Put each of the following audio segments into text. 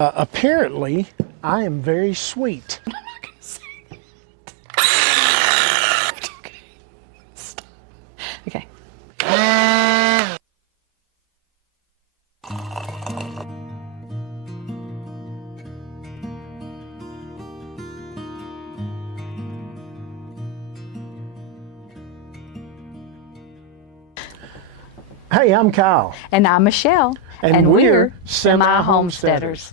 Apparently, I am very sweet. I'm not gonna say that. Okay. Stop. Okay. Hey, I'm Kyle. And I'm Michelle. And we're semi-homesteaders.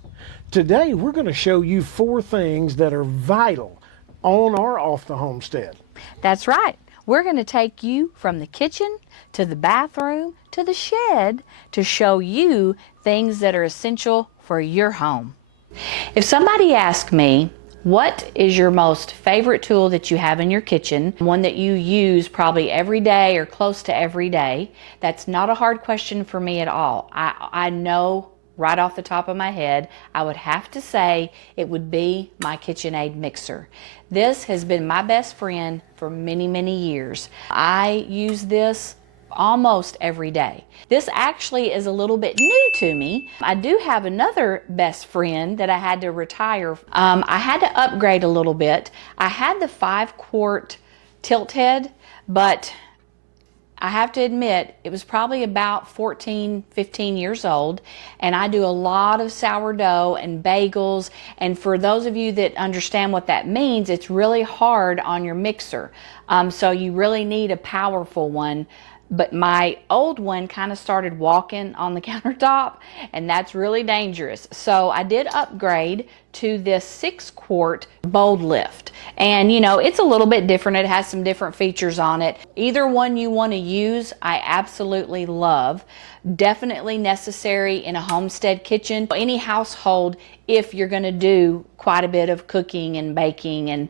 Today, we're going to show you 4 things that are vital on or off the homestead. That's right. We're going to take you from the kitchen to the bathroom to the shed to show you things that are essential for your home. If somebody asks me, what is your most favorite tool that you have in your kitchen, one that you use probably every day or close to every day, that's not a hard question for me at all. I know right off the top of my head, I would have to say it would be my KitchenAid mixer. This has been my best friend for many, many years. I use this almost every day. This actually is a little bit new to me. I do have another best friend that I had to retire. I had to upgrade a little bit. I had the 5-quart tilt head, but I have to admit, it was probably about 14, 15 years old, and I do a lot of sourdough and bagels, and for those of you that understand what that means, it's really hard on your mixer. So you really need a powerful one. But my old one kind of started walking on the countertop, and that's really dangerous. So I did upgrade to this 6-quart bold lift. And you know, it's a little bit different. It has some different features on it. Either one you want to use, I absolutely love. Definitely necessary in a homestead kitchen, any household, if you're going to do quite a bit of cooking and baking, and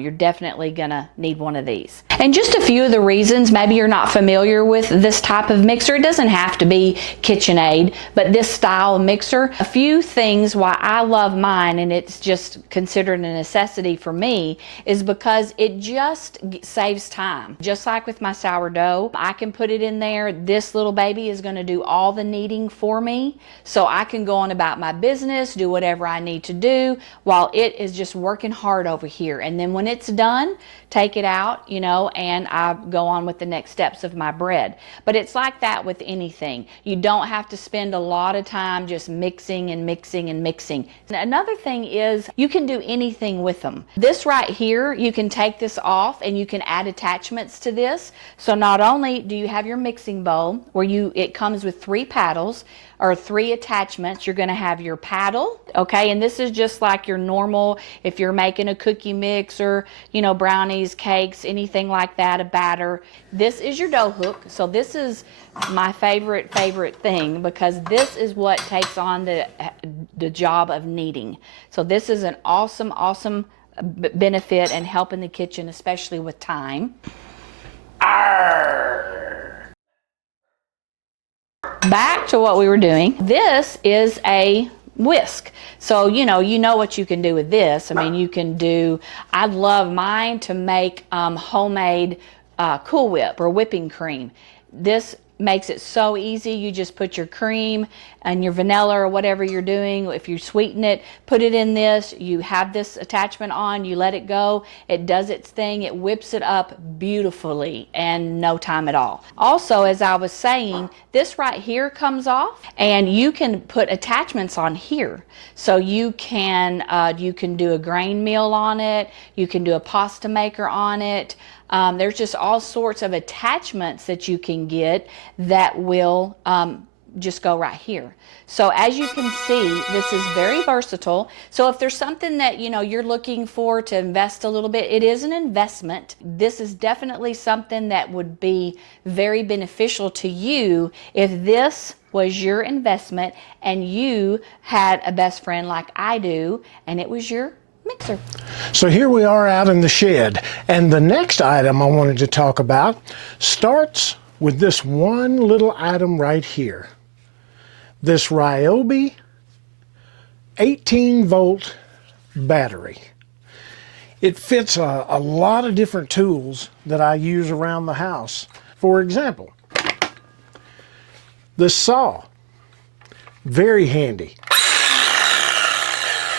you're definitely going to need one of these. And just a few of the reasons, maybe you're not familiar with this type of mixer. It doesn't have to be KitchenAid, but this style of mixer. A few things why I love mine, and it's just considered a necessity for me, is because it just saves time. Just like with my sourdough, I can put it in there. This little baby is going to do all the kneading for me, so I can go on about my business, do whatever I need to do, while it is just working hard over here. And then when it's done, take it out, you know, and I go on with the next steps of my bread. But it's like that with anything. You don't have to spend a lot of time just mixing and mixing and mixing. And another thing is you can do anything with them. This right here, you can take this off and you can add attachments to this. So not only do you have your mixing bowl where it comes with 3 paddles, or 3 attachments. You're going to have your paddle, okay, and this is just like your normal, if you're making a cookie mix or, you know, brownies, cakes, anything like that, a batter. This is your dough hook. So this is my favorite thing, because this is what takes on the job of kneading. So this is an awesome benefit and help in the kitchen, especially with time. Back to what we were doing. This is a whisk. So, you know what you can do with this. I mean, you can do, I'd love mine to make homemade Cool Whip or whipping cream. This makes it so easy. You just put your cream and your vanilla or whatever you're doing. If you sweeten it, put it in this. You have this attachment on, you let it go. It does its thing. It whips it up beautifully in no time at all. Also, as I was saying, this right here comes off, and you can put attachments on here. So you can do a grain mill on it. You can do a pasta maker on it. There's just all sorts of attachments that you can get that will just go right here. So as you can see, this is very versatile. So if there's something that you're looking for to invest a little bit, it is an investment. This is definitely something that would be very beneficial to you if this was your investment and you had a best friend like I do, and it was your mixer. So here we are out in the shed, and the next item I wanted to talk about starts with this one little item right here. This Ryobi 18-volt battery. It fits a lot of different tools that I use around the house. For example, the saw, very handy.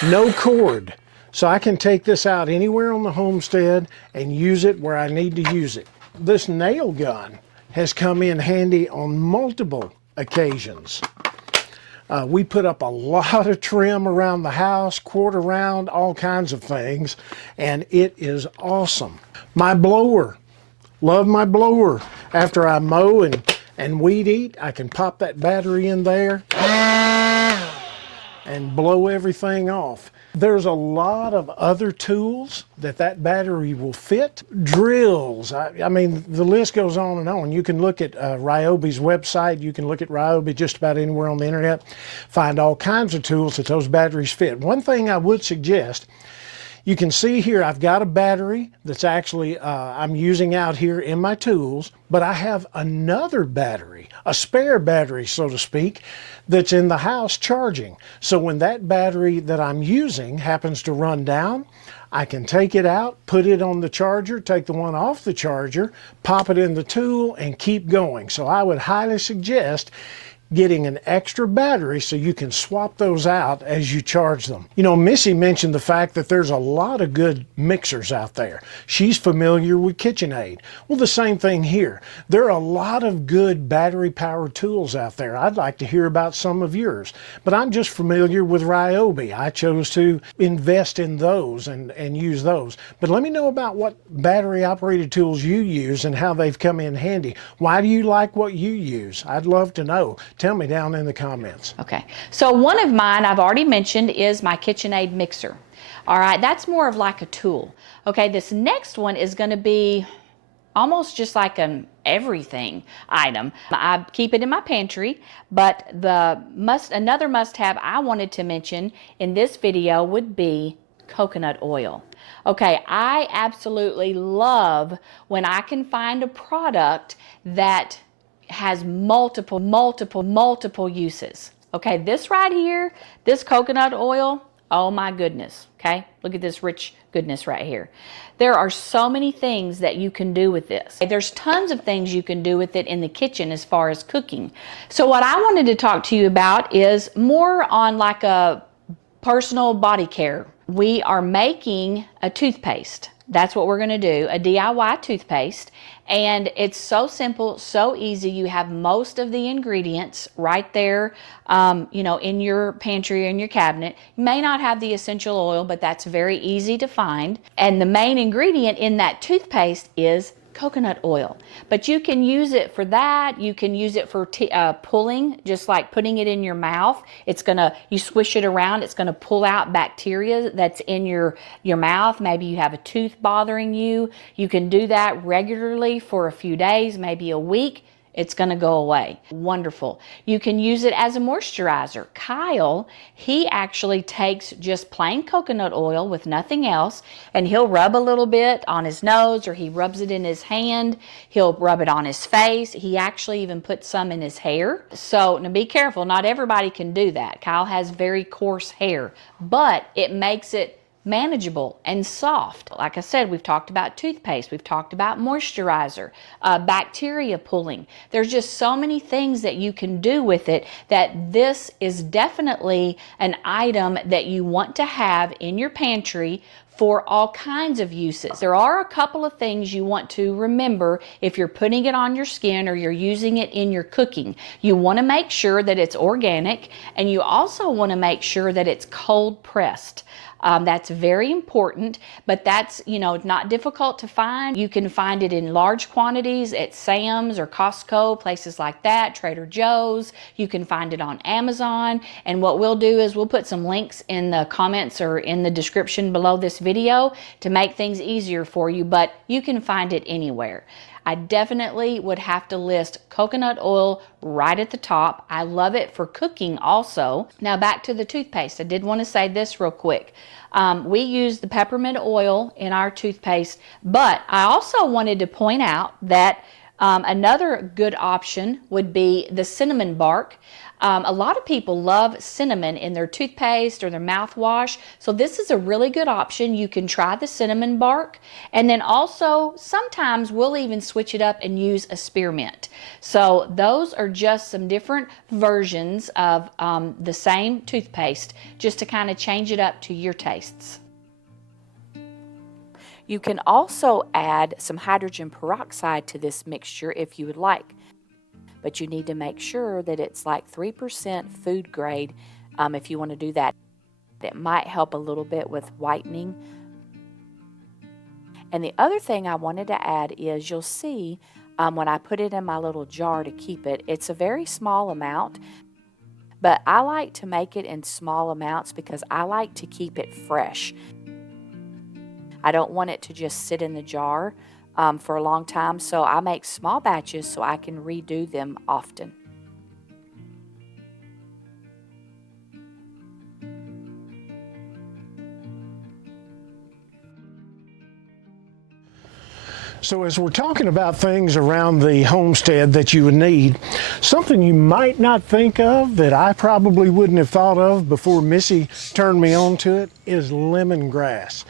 no cord. So I can take this out anywhere on the homestead and use it where I need to use it. This nail gun has come in handy on multiple occasions. We put up a lot of trim around the house, quarter round, all kinds of things, and it is awesome. My blower, love my blower. After I mow and weed eat, I can pop that battery in there and blow everything off. There's a lot of other tools that battery will fit. Drills, I mean, the list goes on and on. You can look at Ryobi's website. You can look at Ryobi just about anywhere on the internet. Find all kinds of tools that those batteries fit. One thing I would suggest, you can see here I've got a battery that's actually I'm using out here in my tools, but I have another battery, a spare battery, so to speak, that's in the house charging. So when that battery that I'm using happens to run down, I can take it out, put it on the charger, take the one off the charger, pop it in the tool, and keep going. So I would highly suggest getting an extra battery so you can swap those out as you charge them. You know, Missy mentioned the fact that there's a lot of good mixers out there. She's familiar with KitchenAid. Well, the same thing here. There are a lot of good battery powered tools out there. I'd like to hear about some of yours, but I'm just familiar with Ryobi. I chose to invest in those and use those. But let me know about what battery operated tools you use and how they've come in handy. Why do you like what you use? I'd love to know. Tell me down in the comments. Okay, so one of mine I've already mentioned is my KitchenAid mixer. All right, that's more of like a tool. Okay, this next one is going to be almost just like an everything item. I keep it in my pantry, but another must-have I wanted to mention in this video would be coconut oil. Okay, I absolutely love when I can find a product that has multiple uses. Okay, this right here, this coconut oil, oh my goodness, okay? Look at this rich goodness right here. There are so many things that you can do with this. There's tons of things you can do with it in the kitchen as far as cooking. So what I wanted to talk to you about is more on like a personal body care. We are making a toothpaste. That's what we're going to do, a DIY toothpaste. And it's so simple, so easy. You have most of the ingredients right there, you know, in your pantry or in your cabinet. You may not have the essential oil, but that's very easy to find. And the main ingredient in that toothpaste is coconut oil. But you can use it for that. You can use it for pulling, just like putting it in your mouth. It's gonna, you swish it around, it's gonna pull out bacteria that's in your mouth. Maybe you have a tooth bothering you. You can do that regularly for a few days, maybe a week. It's going to go away. Wonderful. You can use it as a moisturizer. Kyle, he actually takes just plain coconut oil with nothing else, and he'll rub a little bit on his nose, or he rubs it in his hand. He'll rub it on his face. He actually even puts some in his hair. So now be careful. Not everybody can do that. Kyle has very coarse hair, but it makes it manageable and soft. Like I said, we've talked about toothpaste, we've talked about moisturizer, bacteria pulling. There's just so many things that you can do with it that this is definitely an item that you want to have in your pantry for all kinds of uses. There are a couple of things you want to remember if you're putting it on your skin or you're using it in your cooking. You want to make sure that it's organic, and you also want to make sure that it's cold pressed. That's very important, but that's, you know, not difficult to find. You can find it in large quantities at Sam's or Costco, places like that, Trader Joe's. You can find it on Amazon. And what we'll do is we'll put some links in the comments or in the description below this video to make things easier for you, but you can find it anywhere. I definitely would have to list coconut oil right at the top. I love it for cooking also. Now back to the toothpaste. I did want to say this real quick. We use the peppermint oil in our toothpaste, but I also wanted to point out that Another good option would be the cinnamon bark. A lot of people love cinnamon in their toothpaste or their mouthwash, so this is a really good option. You can try the cinnamon bark, and then also sometimes we'll even switch it up and use a spearmint. So those are just some different versions of the same toothpaste, just to kind of change it up to your tastes. You can also add some hydrogen peroxide to this mixture if you would like, but you need to make sure that it's like 3% food grade if you want to do that. It might help a little bit with whitening. And the other thing I wanted to add is you'll see when I put it in my little jar to keep it, it's a very small amount, but I like to make it in small amounts because I like to keep it fresh. I don't want it to just sit in the jar for a long time, so I make small batches so I can redo them often. So as we're talking about things around the homestead that you would need, something you might not think of that I probably wouldn't have thought of before Missy turned me on to it is lemongrass.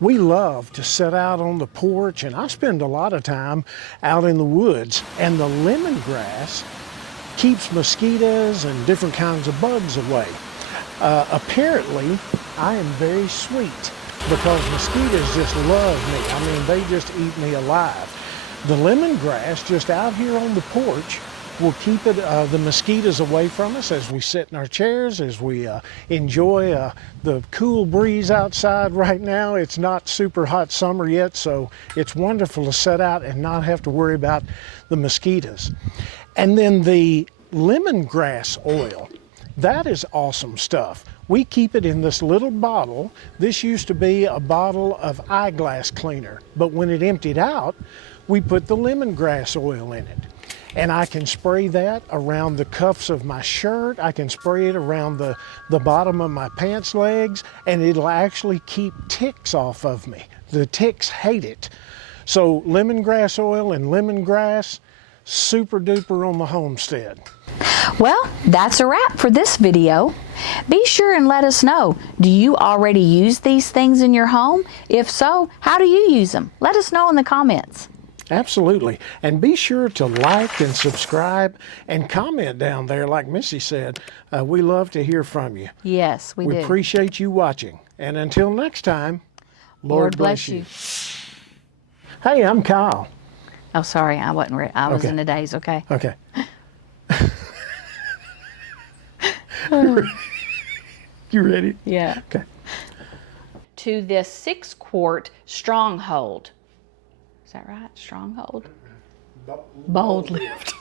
We love to sit out on the porch, and I spend a lot of time out in the woods, and the lemongrass keeps mosquitoes and different kinds of bugs away. Apparently, I am very sweet because mosquitoes just love me. I mean, they just eat me alive. The lemongrass just out here on the porch will keep the mosquitoes away from us as we sit in our chairs, as we enjoy the cool breeze outside right now. It's not super hot summer yet, so it's wonderful to sit out and not have to worry about the mosquitoes. And then the lemongrass oil, that is awesome stuff. We keep it in this little bottle. This used to be a bottle of eyeglass cleaner, but when it emptied out, we put the lemongrass oil in it. And I can spray that around the cuffs of my shirt. I can spray it around the bottom of my pants legs, and it'll actually keep ticks off of me. The ticks hate it. So lemongrass oil and lemongrass, super duper on the homestead. Well, that's a wrap for this video. Be sure and let us know, do you already use these things in your home? If so, how do you use them? Let us know in the comments. Absolutely. And be sure to like and subscribe and comment down there. Like Missy said, we love to hear from you. Yes, we do. We appreciate you watching. And until next time, Lord bless you. Hey, I'm Kyle. Oh, sorry, I wasn't. I was in a daze. Okay. Okay. You ready? Yeah. Okay. To this 6-quart stronghold. Is that right? Stronghold? Bold lift.